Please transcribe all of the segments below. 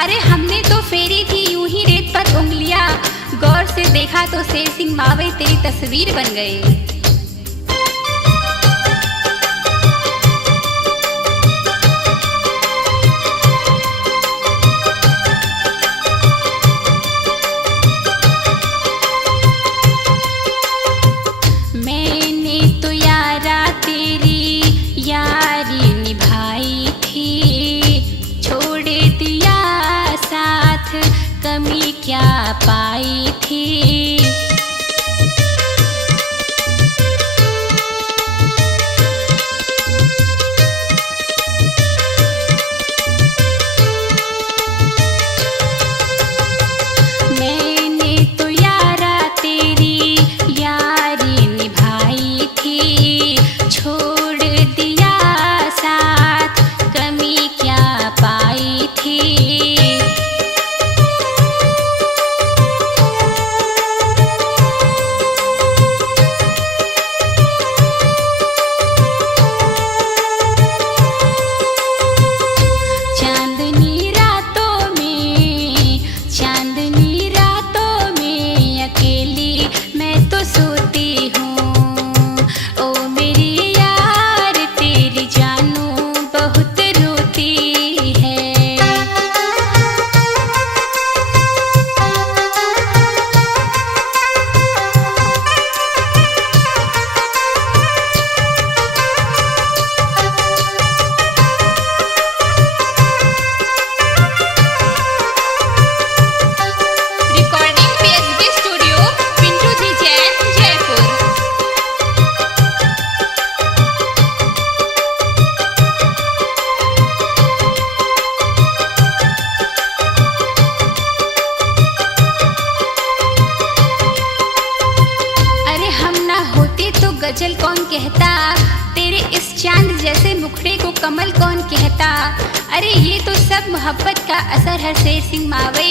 अरे हमने तो फेरी थी यूं ही रेत पर उंगलियां, गौर से देखा तो शेर सिंह मावे तेरी तस्वीर बन गए। मैंने तो यारा तेरी यारी निभाई थी, छोड़ दिया साथ कमी क्या पाई थी। मैंने तो यारा तेरी यारी निभाई थी, छोड़ दिया साथ कमी क्या पाई थी। चांदनी रातों में, चांदनी रातों में अकेली मैं तो सोती हूँ। ओ मेरी यार तेरी जानू बहुत रोती है। रिकॉर्डिंग पीएसबी स्टूडियो, पिंटू जी जैन, जयपुर। अरे हम ना होते तो गजल कौन कहता, तेरे इस चांद जैसे मुखड़े को कमल कौन कहता। अरे ये तो सब मोहब्बत का असर है शेर सिंह मावे,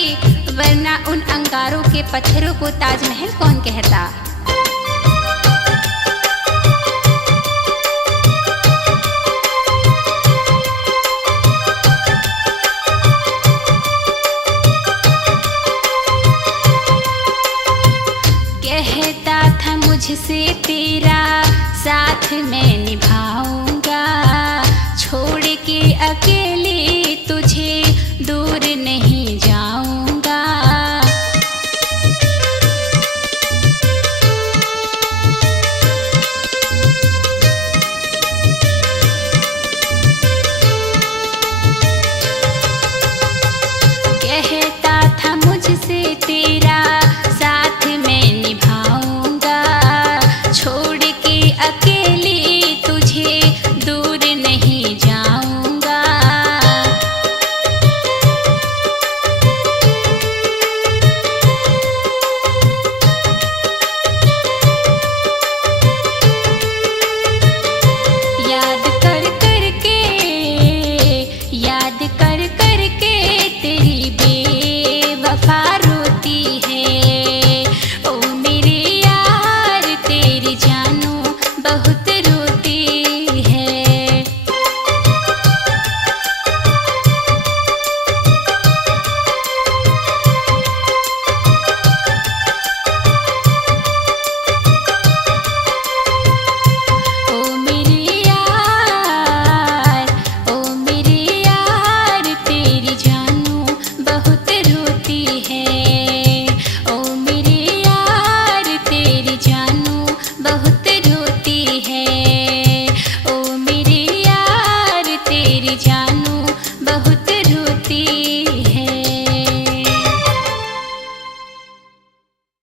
वरना उन अंगारों के पत्थरों को ताजमहल कौन कहता। कहता था मुझसे